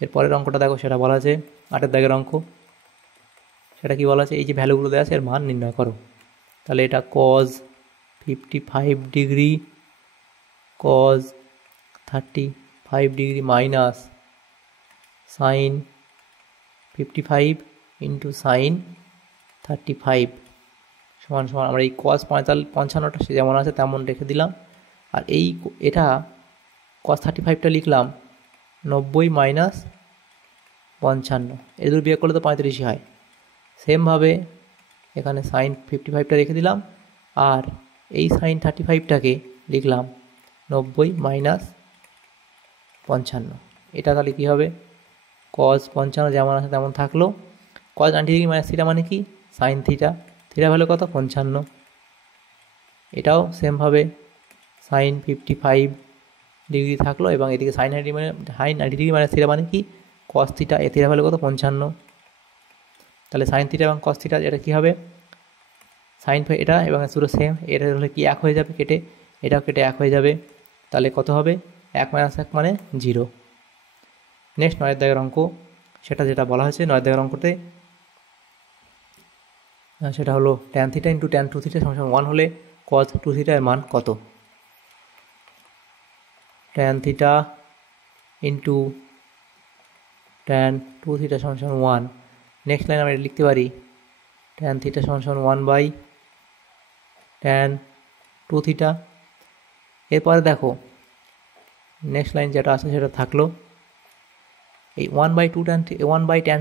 এরপরের অঙ্কটা দেখো, সেটা বলা আছে 8 দাগের অঙ্ক, সেটা কি বলা আছে, এই যে ভ্যালুগুলো দেওয়া আছে এর মান নির্ণয় করো। তাহলে এটা cos 55 degree, cos 35 degree minus sine 55 into sine 35 সমান সমান আমরা এই কস 55টা সে যেমন আছে তেমন রেখে দিলাম, আর এই এটা কস 35টা লিখলাম 90 মাইনাস 55, এর দূর বিয়োগ করলে তো 35 হয়। সেমভাবে এখানে সাইন 55টা রেখে দিলাম, আর এই সাইন 35টাকে লিখলাম 90 মাইনাস 55, এটা তাহলে কী হবে, কস 55 যেমন আছে তেমন থাকলো, কস 90 ডিগ্রি মাইনাস থিটা মানে কি সাইন থিটা, থিটা ভ্যালু কত 55, এটাও সেমভাবে সাইন 55 ডিগ্রি থাকলো, এবং এদিকে সাইন 90 ডিগ্রি মাইনাস থিটা মানে কি কস থিটা, এ থিটা ভ্যালু কত 55। তাহলে সাইন থিটা এবং কস থিটা এটা কী হবে, সাইন এটা এবং পুরো সেম, এটা হলে কি এক হয়ে যাবে কেটে, এটাও কেটে এক হয়ে যাবে, তাহলে কত হবে 1 মাইনাস 1 মানে 0। নেক্সট 9 দাগের অঙ্ক, সেটা যেটা বলা হয়েছে 9 দাগের অঙ্কতে, সেটা হলো tan theta into tan 2 theta সমান 1 হলে কস 2 থিটা এর মান কত, tan theta into tan 2 theta সমান 1। নেক্সট লাইন আমরা লিখতে পারি ট্যান থিটা সমান 1 বাই ট্যান 2 থিটা। এরপরে দেখো নেক্সট লাইন যেটা আছে সেটা থাকলো এই 1 বাই ট্যান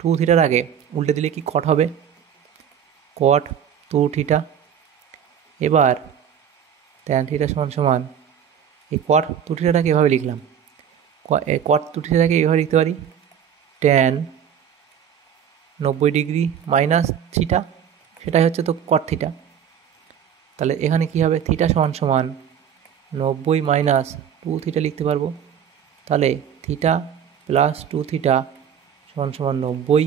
2 থিটার আগে উল্টে দিলে কি কট হবে, কট 2 থিটা। এবার ট্যান থিটা সমান সমান এই কট 2 থিটাটাকে এভাবে লিখলাম, কট 2 থিটাটাকে এভাবে লিখতে পারি ট্যান 90 ডিগ্রি মাইনাস থিটা, সেটাই হচ্ছে তো কট থিটা। তাহলে এখানে কি হবে, থিটা সমান সমান 90 মাইনাস 2 থিটা লিখতে পারবো। তাহলে থিটা প্লাস 2 থিটা সমান সমান 90,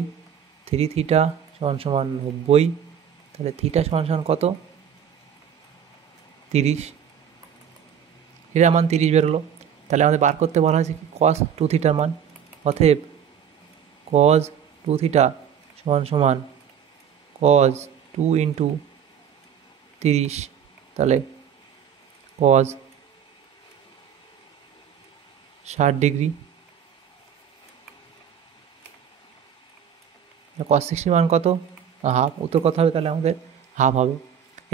3 থিটা সমান সমান 90, তাহলে থিটা সমান সমান কত 30, থিটার মান 30 বেরোলো। তাহলে আমাদের বার করতে বলা হয়েছে কি কস 2 থিটার মান, অতএব কজ 2 থিটা সমান সমান কজ 2 ইন্টু 30, তাহলে কজ 60 ডিগ্রি, কস 60 মান কত হাফ, উত্তর কত হবে, তাহলে আমাদের হাফ হবে।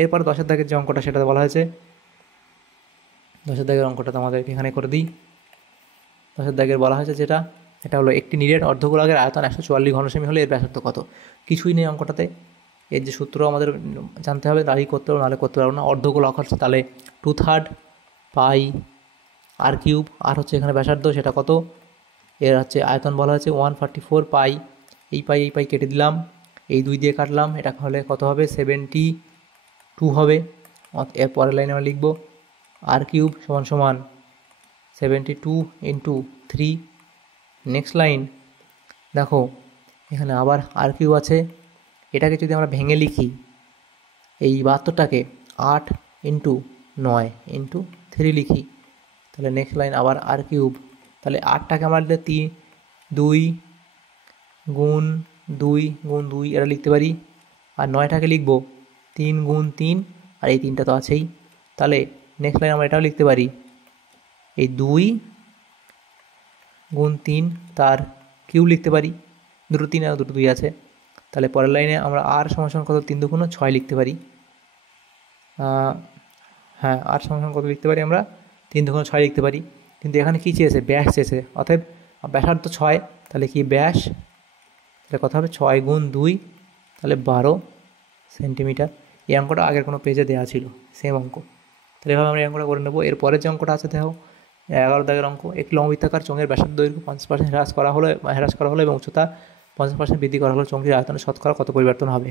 এরপরে 10 দাগের যে অঙ্কটা সেটা বলা হয়েছে, 10 দাগের অঙ্কটা তো আমাদের এখানে করে দিই। 10 দাগের বলা হয়েছে যেটা, এটা হলো একটি নিরেট অর্ধগোলাকার আয়তন 144 ঘনসেমি হলে এর ব্যাসার্ধ কত। কিছুই নেই অঙ্কটাতে, এর যে সূত্র আমাদের জানতে হবে, তাই করতে হবে, নাহলে করতে পারবো না। অর্ধগোলাকার তাহলে 2/3 পাই আর কিউব, আর হচ্ছে এখানে ব্যাসার্ধ সেটা কত, এর হচ্ছে আয়তন বলা হয়েছে 144 পাই, এই পাই কেটে দিলাম, এই 2 দিয়ে কাটলাম, এটা হলে কত হবে 72 হবে। এর পরের লাইনে আমরা লিখব আর কিউব সমান সমান 72 ইন্টু 3। নেক্সট লাইন দেখো এখানে আবার আর কিউব আছে, এটাকে যদি আমরা ভেঙে লিখি এই 72টাকে 8 ইন্টু 9 ইন্টু 3 লিখি, তাহলে নেক্সট লাইন আবার আর কিউব, তাহলে 8টাকে আমরা 2 গুণ 2 এটা লিখতে পারি, আর 9টাকে লিখব 3 গুণ 3, আর এই 3টা তো আছেই। তাহলে নেক্সট লাইন আমরা এটাও লিখতে পারি এই 2 গুণ 3 তার কিউব লিখতে পারি, 2 3 আর 2 2 আছে। তাহলে পরের লাইনে আমরা আর সমান কত 3 2 6 লিখতে পারি, হ্যাঁ আর সমান কত লিখতে পারি আমরা 3 2 6 লিখতে পারি। কিন্তু এখানে কী চেয়েছে, ব্যাস চেয়েছে, অতএব ব্যাসার্ধ 6, তাহলে কি ব্যাস, তাহলে কথা হবে 6 গুণ 2, তাহলে 12 সেন্টিমিটার। এই অঙ্কটা আগের কোনো পেজে দেওয়া ছিল, সেম অঙ্ক। তাহলে এভাবে আমরা এই অঙ্কটা করে নেবো। এরপরের যে অঙ্কটা আছে দেখো 11 দাগের অঙ্ক। একটি লম্ববৃত্তাকার চোঙের ব্যাসার্ধ দৈর্ঘ্য 50% হ্রাস করা হলো এবং উচ্চতা 50% বৃদ্ধি করা হলো, চোঙটির আয়তনে শতকরা কত পরিবর্তন হবে?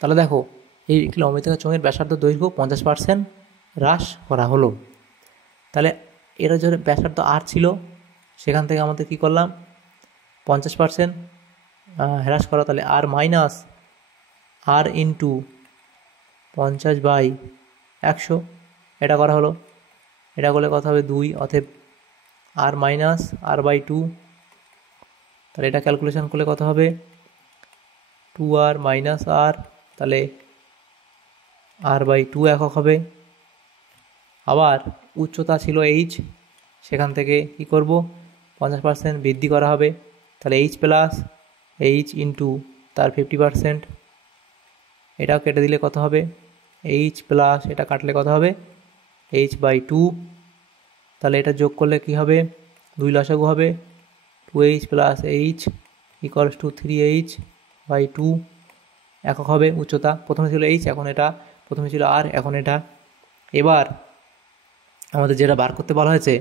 তাহলে দেখো এই একটি লম্ববৃত্তাকার চোঙের ব্যাসার্ধ দৈর্ঘ্য 50% হ্রাস করা হলো। তাহলে এটা যদি ব্যাসার্ধ আর ছিল, সেখান থেকে আমাদের কী করলাম, 50% হ্রাস করা, তাহলে আর মাইনাস আর ইন্টু 50/100 এটা করা হলো। এটা করলে কথা হবে 2, অতএব আর মাইনাস r/2, তাহলে এটা ক্যালকুলেশন করলে কত হবে 2r মাইনাস r, তাহলে r/2 একক হবে। আবার উচ্চতা ছিল h, সেখান থেকে কি করব 50% বৃদ্ধি করা হবে, তাহলে h প্লাস h ইন্টু তার 50%, এটাও কেটে দিলে কত হবে h প্লাস এটা কাটলে কত হবে h/2, তাহলে এটা যোগ করলে কি হবে 2 লসাগু হবে, 2h plus h equals to 3h/2 একক হবে উচ্চতা। প্রথমে ছিল h, এখন এটা, প্রথমে ছিল r, এখন এটা। এবার আমাদের যেটা বার করতে বলা হয়েছে,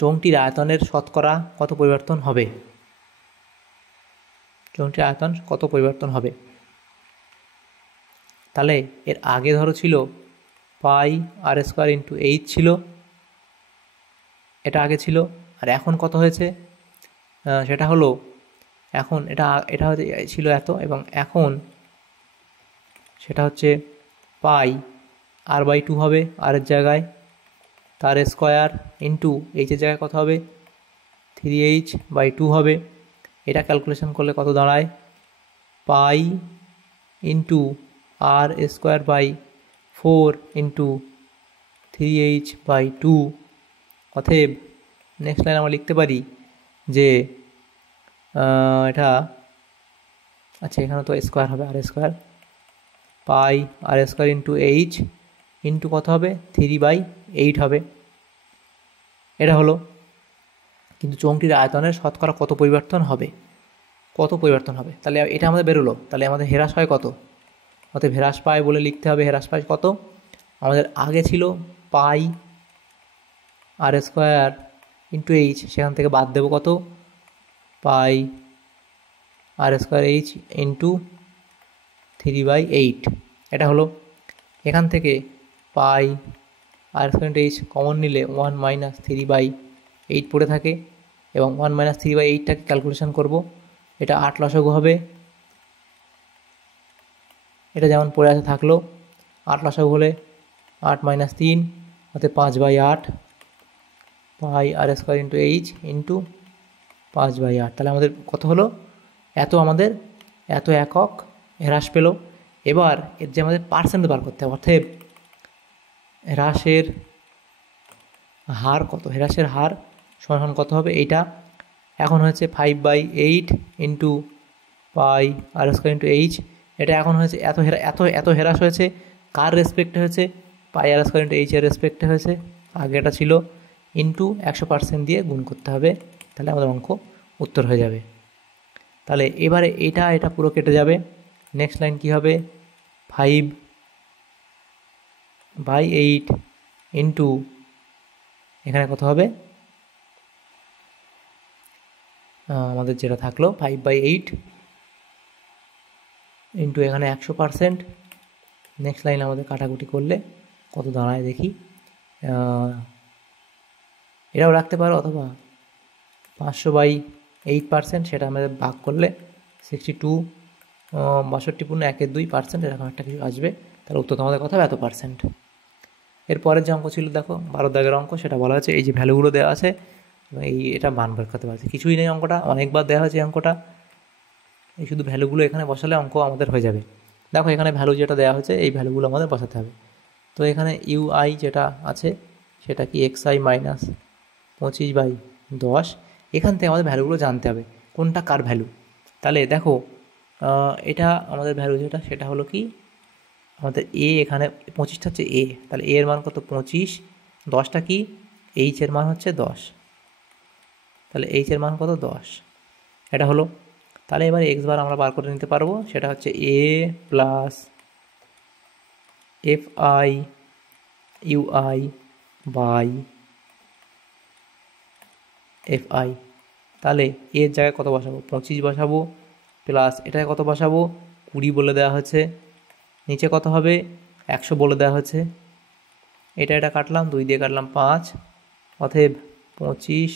চোঙটির আয়তনের শতকরা কত পরিবর্তন হবে, চোঙটির আয়তন কত পরিবর্তন হবে। তাহলে এর আগে ধরো ছিল πr² ইন্টু h ছিল, এটা আগে ছিল। আর এখন কত হয়েছে, সেটা হলো এখন এটা হচ্ছে ছিল এত, এবং এখন সেটা হচ্ছে πr/2 হবে আর এর জায়গায়, তার স্কোয়ার ইন্টু এইচের জায়গায় কত হবে 3h/2 হবে। এটা ক্যালকুলেশন করলে কত দাঁড়ায় pi into r²/4 into 3h/2। অতএব নেক্সট লাইন আমরা লিখতে পারি যে এটা, আচ্ছা এখানে তো স্কোয়ার হবে, r² πr² into h into কত হবে 3/8 হবে। এটা হলো, কিন্তু চোঙটির আয়তনের শতকরা কত পরিবর্তন হবে, কত পরিবর্তন হবে, তাহলে এটা আমাদের বেরোলো। তাহলে আমাদের হ্রাস হয় কত, অতএব হ্রাস পায় বলে লিখতে হবে হ্রাস পায় কত, আমাদের আগে ছিল πr² ইন্টু h, সেখান থেকে বাদ দেবো কত πr² h ইন্টু 3/8, এটা হলো। এখান থেকে πr² ইন্টু h কমন নিলে 1 মাইনাস 3/8 পড়ে থাকে, এবং 1 মাইনাস 3/8টাকে ক্যালকুলেশন করব, এটা 8 লসাগু হবে, এটা যেমন পড়ে আছে থাকলো, 8 লসাগু হলে 8 মাইনাস 3, অর্থাৎ 5/8 πr² ইন্টু h ইন্টু 5/8, তাহলে আমাদের কত হলো আমাদের এত একক হ্রাস পেল। এবার এর যে আমাদের পার্সেন্ট বার করতে হবে, অর্থাৎ হ্রাসের হার কত, হ্রাসের হার সমান কত হবে, এইটা এখন হয়েছে 5/8 ইন্টু πr² ইন্টু h, এটা এখন হয়েছে এত হ্রাস হয়েছে, কার রেসপেক্টে হয়েছে πr² ইন্টু h এর রেসপেক্টে হয়েছে, আগে এটা ছিল ইন্টু 100% দিয়ে গুণ করতে হবে, তাহলে আমাদের অঙ্ক উত্তর হয়ে যাবে। তাহলে এবারে এটা পুরো কেটে যাবে। নেক্সট লাইন কি হবে 5/8 ইন্টু এখানে কত হবে আমাদের যেটা থাকলো 5/8 ইন্টু এখানে 100%। নেক্সট লাইন আমাদের কাটাকুটি করলে কত দাঁড়ায় দেখি, এটাও রাখতে পারো, অথবা 500/8%, সেটা আমাদের ভাগ করলে 62 62.12% এরকম একটা কিছু আসবে, তাহলে উত্তর তোমাদের কথা হবে এত পার্সেন্ট। এরপরের যে অঙ্ক ছিল দেখো 12 দাগের অঙ্ক, সেটা বলা হয়েছে এই যে ভ্যালুগুলো দেওয়া আছে এবং এটা মান বের করতে পারছে, কিছুই নেই অঙ্কটা, অনেকবার দেওয়া হয়েছে অঙ্কটা, এই শুধু ভ্যালুগুলো এখানে বসালে অঙ্ক আমাদের হয়ে যাবে। দেখো এখানে ভ্যালু যেটা দেওয়া হয়েছে এই ভ্যালুগুলো আমাদের বসাতে হবে। তো এখানে ইউআই যেটা আছে সেটা কি xi মাইনাস 25/10, এখান থেকে আমাদের ভ্যালুগুলো জানতে হবে কোনটা কার ভ্যালু। তাহলে দেখো এটা আমাদের ভ্যালু যেটা সেটা হলো কি আমাদের এ, এখানে 25টা হচ্ছে এ, তাহলে এ এর মান কত 25, 10টা কি এইচের মান হচ্ছে 10, তাহলে এইচের মান কত 10, এটা হলো। তাহলে এবার এক্স বার আমরা বার করে নিতে পারবো, সেটা হচ্ছে A plus F I U I by F I. তাহলে এর জায়গায় কত বসাবো, 25 বসাবো, প্লাস এটায় কত বসাবো, 20 বলে দেওয়া হচ্ছে, নিচে কত হবে 100 বলে দেওয়া হচ্ছে, এটা কাটলাম, 2 দিয়ে কাটলাম 5, অতএব 25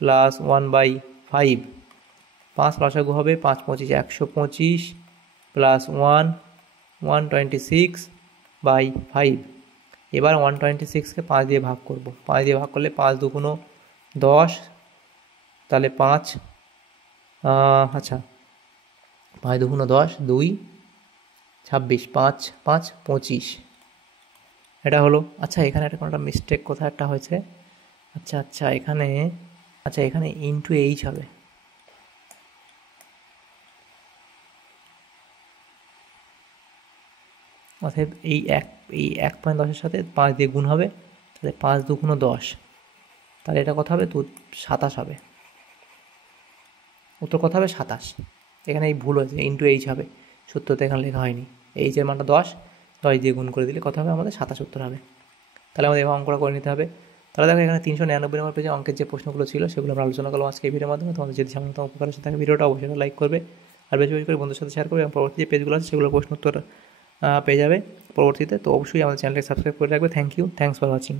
প্লাস 1/5, 5 লসাগু হবে, 5 25 125 প্লাস 126/5। এবার 126কে 5 দিয়ে ভাগ করব, 5 দিয়ে ভাগ করলে 5 দুগুণ 10, তাহলে 5 আচ্ছা 5 দুগুণ 10, 2 26, 5 5 25, এটা হলো। আচ্ছা এখানে একটা কোনোটা মিস্টেক কোথাও একটা হয়েছে, এখানে ইন্টু এইচ হবে, অতএব এই 1.10-এর সাথে 5 দিয়ে গুণ হবে, তাহলে 5 দুগুণ 10, তাহলে এটা কত হবে 27 হবে, উত্তর কত হবে 27। এখানে এই ভুল হয়েছে, ইন্টু এইচ হবে, সূত্রতে এখানে লেখা হয়নি, এইচের মানটা 10 দিয়ে গুণ করে দিলে কত হবে আমাদের 27 উত্তর হবে। তাহলে আমাদের এবার অঙ্কটা করে নিতে হবে। তাহলে দেখো এখানে 399 নম্বর পেজে অঙ্কের যে প্রশ্নগুলো ছিল সেগুলো আমরা আলোচনা করলাম আজকে এই ভিডিওর মাধ্যমে। তোমাদের যদি সামান্যতম উপকার আসে থাকে ভিডিওটা অবশ্যই লাইক করবে, আর বেশি বেশি করে বন্ধুদের সাথে শেয়ার করবে, এবং পরবর্তী যে পেজগুলো আছে সেগুলো প্রশ্ন উত্তর পেয়ে যাবে পরবর্তীতে। তো অবশ্যই আমাদের চ্যানেলকে সাবস্ক্রাইব করে রাখবে। Thanks for watching.